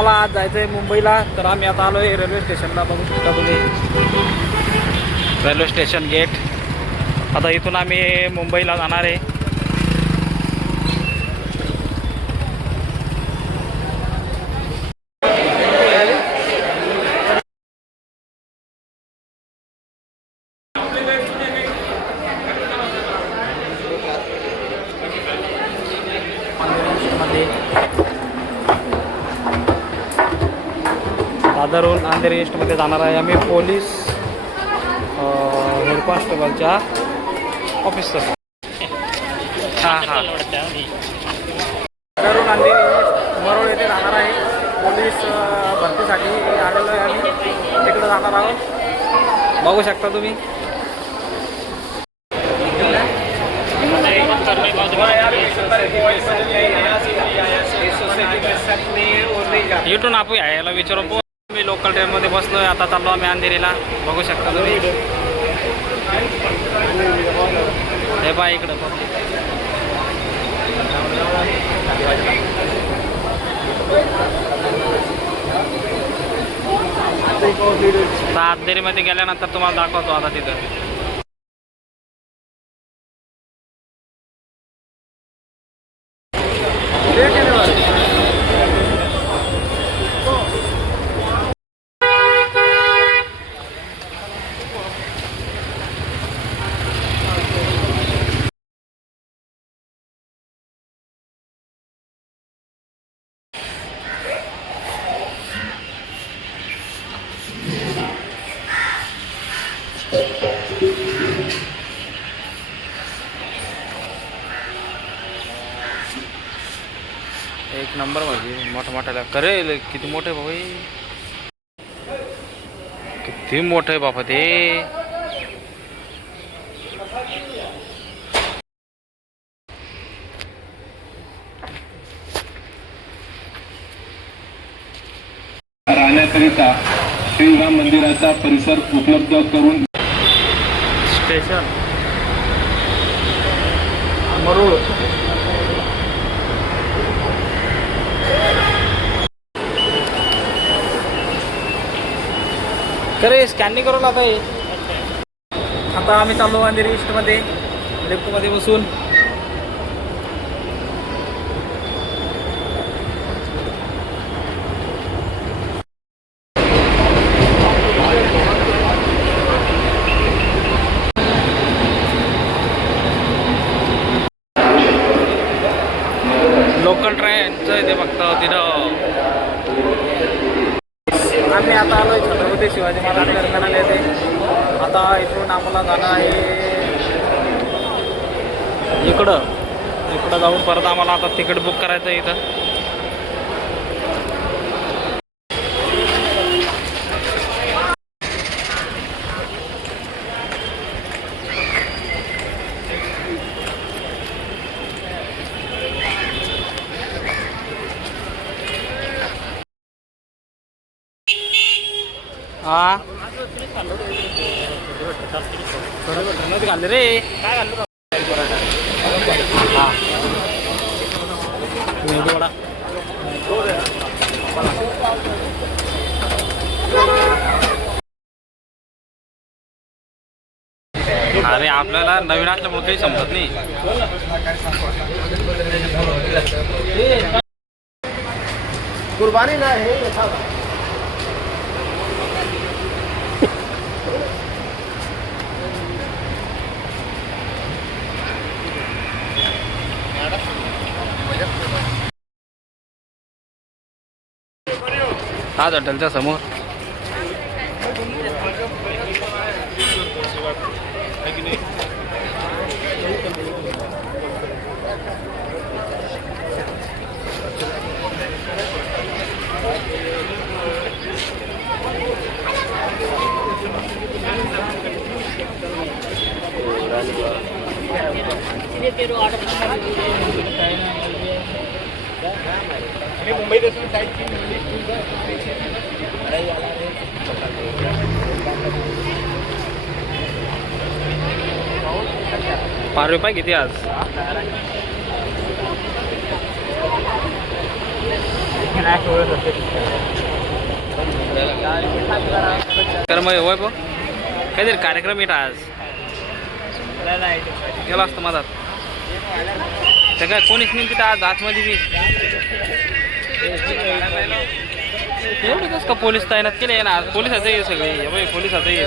आम्हाला आज जायचं आहे मुंबईला, तर आम्ही आता आलो आहे रेल्वे स्टेशनला. बघू शकता तुम्ही रेल्वे स्टेशन गेट. आता इथून आम्ही मुंबईला जाणार आहे. दादरहून अंधेरी ईस्टमध्ये जाणार आहे आम्ही पोलीस हेड कॉन्स्टेबलच्या ऑफिसर. हां दादरहून अंधेरी ईस्ट मरोळ येथे जाणार आहे पोलीस भरतीसाठी आलेलो आहे आम्ही. तिकडे जाणार आहोत, बघू शकता तुम्ही. इथून आपण यायला विचारू. मी लोकल ट्रेनमध्ये बसलो आहे. आता चाललो आम्ही अंधेरीला, बघू शकता तुम्ही. हे बा इकडं अंधेरीमध्ये गेल्यानंतर तुम्हाला दाखवतो आता तिथं. एक नंबर म्हणजे मोठा करेल. किती मोठे बाबा, किती मोठे बाबा ते. राहण्याकरिता श्रीराम मंदिराचा परिसर उपलब्ध करून स्टेशन मरोळ. करे स्कॅनिंग करून आता आम्ही चाललो अंधेरी ईस्टमध्ये लिफ्टमध्ये बसून. लोकल ट्रेनचं आहे ते फक्त तिथं. आम्ही आता आलो आहे छत्रपती शिवाजी महाराज टर्मिनल येते. आता इथून आम्हाला जाणं आहे इकडं जाऊन परत आम्हाला आता तिकीट बुक करायचं आहे इथं. हां घाल रे. काय घालतो मेदूवडा. अरे आपल्याला नवीन असल्यामुळे काही समजत नाही. कुर्बानी ना है आज हॉटेलच्या समोर. मुंबई साइड ₹5 किती आज? नाही तर मग होय बघ काहीतरी कार्यक्रम येत आज गेला असतं मधात ते काय कोणीच नाही तिथं आज आतमध्ये बी एवढी कसं का पोलीस तैनात केले ना आज पोलिसाचं आहे सगळे हे बाई पोलिसाचं आहे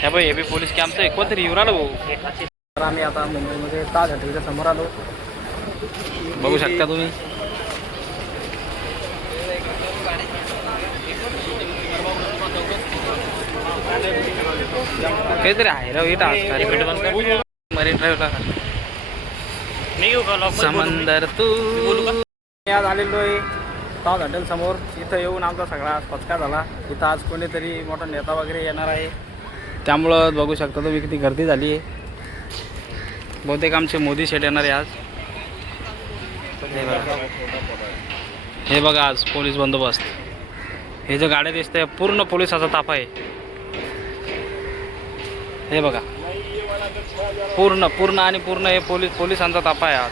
हे बाई हे बी पोलीस कॅम्पचं आहे कोणतरी येऊन आलो भाऊ. तर आम्ही आता मुंबईमध्ये ताज हॉटेलच्या समोर आलो बघू शकता तुम्ही. काहीतरी आहे राव इथं आज कार्यक्रम मरीन ड्राईव्हला समंदर तू आज आलेलो आहे ताज हॉटेल समोर. इथं येऊन आमचा सगळा पचका झाला. इथं आज कोणीतरी मोठा नेता वगैरे येणार आहे त्यामुळं बघू शकता तुम्ही किती गर्दी झाली आहे. बहुतेक आमचे मोदी शेठ येणार आहे आज. हे बघा आज पोलीस बंदोबस्त. हे जे गाड्या दिसते पूर्ण पोलिसाचा ताफा आहे. हे बघा पूर्ण पूर्ण आणि पूर्ण हे पोलिसांचा ताफा आहे आज.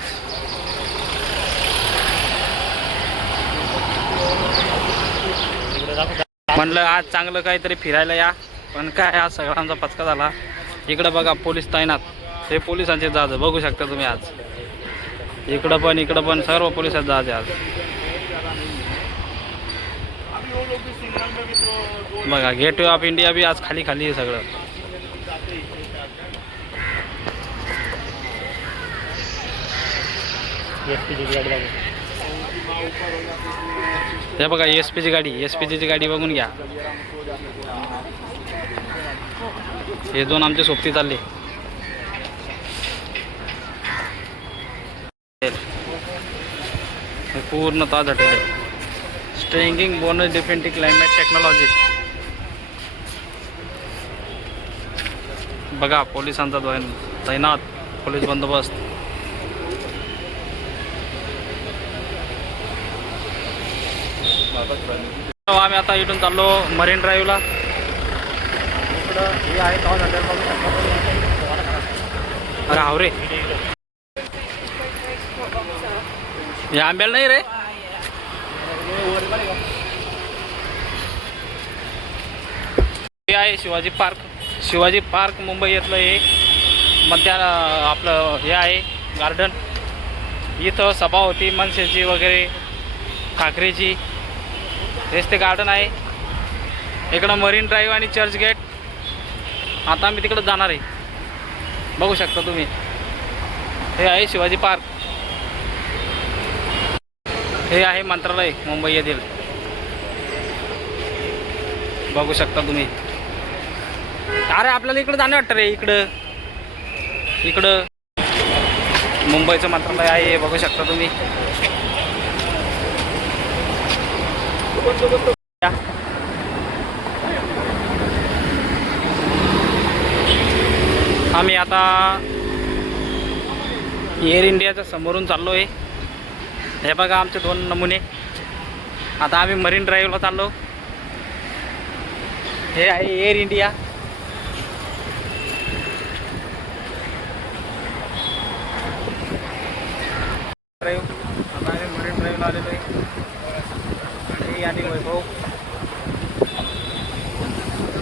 म्हणलं आज चांगलं काहीतरी फिरायला या पण काय आज सगळ्यांचा पचका झाला. इकडं बघा पोलीस तैनात. हे पोलिसांचे जहाज बघू शकता तुम्ही आज. इकडं पण सर्व पोलिसांचे जहाज आहे आज. बघा गेटवे ऑफ इंडिया बी आज खाली खाली आहे सगळं. हे बघा एसपीची गाडी बघून घ्या. हे दोन आमचे सोबती चालले. हे पूर्ण ताज हॉटेल आहे. स्ट्रेंगिंग बोनस डिफेंटिंग क्लायमेट टेक्नॉलॉजी. बघा पोलिसांचा तैनात पोलीस बंदोबस्त. आम्ही आता इथून चाललो मरीन ड्राईव्हला. इकडं हे आहे ताज हॉटेल बघू शकता. अरे हाव रे हे आंब्याला नाही रे. हे आहे शिवाजी पार्क मुंबई येतलं हे मध्या आपलं हे आहे गार्डन. इथं सभा होती मनसेची वगैरे ठाकरेची. हेच ते गार्डन आहे. इकडं मरीन ड्राईव्ह आणि चर्च गेट. आता आम्ही तिकडं जाणार आहे बघू शकता तुम्ही. हे आहे शिवाजी पार्क. हे आहे मंत्रालय मुंबई येथील बघू शकता तुम्ही. अरे आपल्याला इकडं जाणं वाटतं रे. इकडं मुंबईचं मंत्रालय आहे हे बघू शकता तुम्ही. आम्ही आता एअर इंडियाच्या समोरून चाललो आहे. हे बघा आमचे दोन नमुने. आता आम्ही मरीन ड्राईव्हला चाललो. हे आहे एअर इंडिया. आता आम्ही मरीन ड्राईव्हला आलेलो आहे. आणि वैभव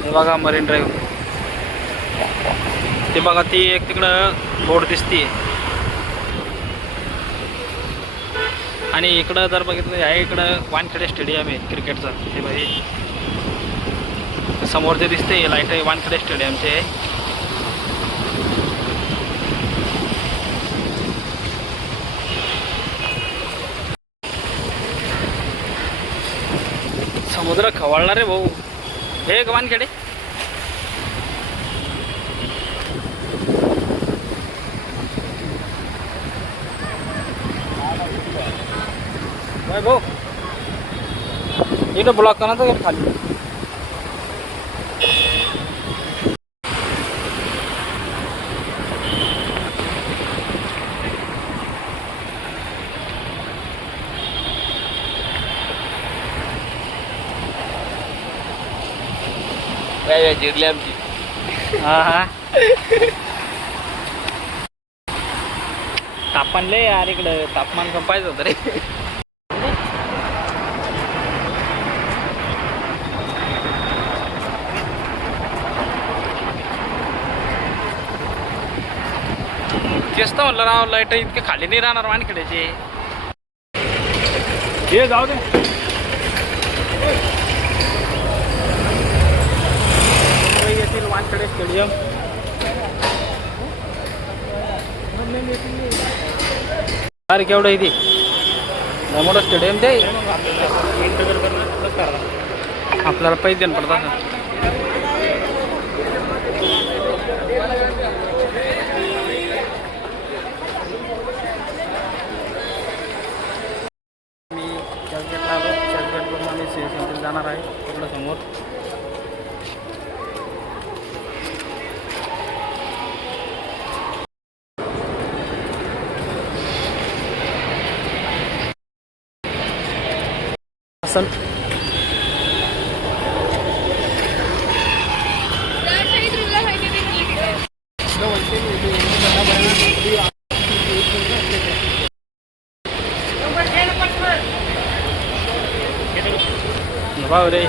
हे बघा मरीन ड्राईव्ह. ते बघा ती एक तिकडं बोर्ड दिसते. आणि इकडं जर बघितलं आहे इकडं वानखेडे स्टेडियम आहे क्रिकेटचं. हे बाई समोर जे दिसते लाईट आहे वानखेडे स्टेडियमचे आहे. समुद्र खवळणार रे भाऊ. हे वानखेडे भाऊ इथं ब्लॉक करणार तर खाली. काय जिरली आमची. हा तापमान लय यार इकडं. तापमान संपायचं होतं रे. तेच तर म्हणलं राव, लाईट इतके खाली नाही राहणार वानखेड्याचे. हे जाऊ दे. मुंबई येथील वानखेडे स्टेडियम. अरे केवढं आहे ते मोठं स्टेडियम ते. आपल्याला पैसे देणं पडतात. मी चर्चगेटला आलो. चर्चगेटवरून आम्ही सेंटरला जाणार आहे पूर्ण समोर. असन भाऊ रे.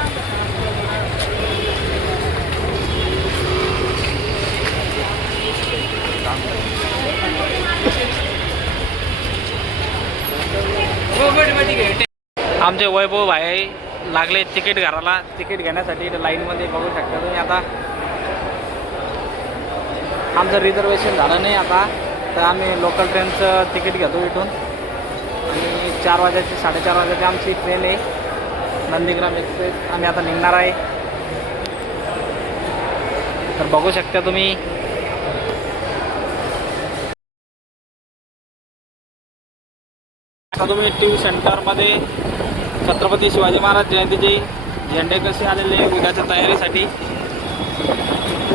आमचे वैभव भाई लागले तिकीट घराला. तिकीट घेण्यासाठी लाईनमध्ये बघू शकता तुम्ही. आता आमचं रिझर्वेशन झालं नाही आता, तर आम्ही लोकल ट्रेनचं तिकीट घेतो इथून. आणि 4 वाजायची 4:30 वाजायची आमची ट्रेन आहे नंदीग्राम एक्सप्रेस. आम्ही आता निघणार आहे. तर बघू शकता तुम्ही. आता तुम्ही टी सेंटरमध्ये छत्रपती शिवाजी महाराज जयंतीचे झेंडे कसे आलेले उद्याच्या तयारीसाठी.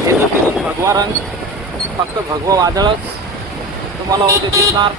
तिथून भगवा रंग, फक्त भगवा वादळच तुम्हाला उद्या दिसणार.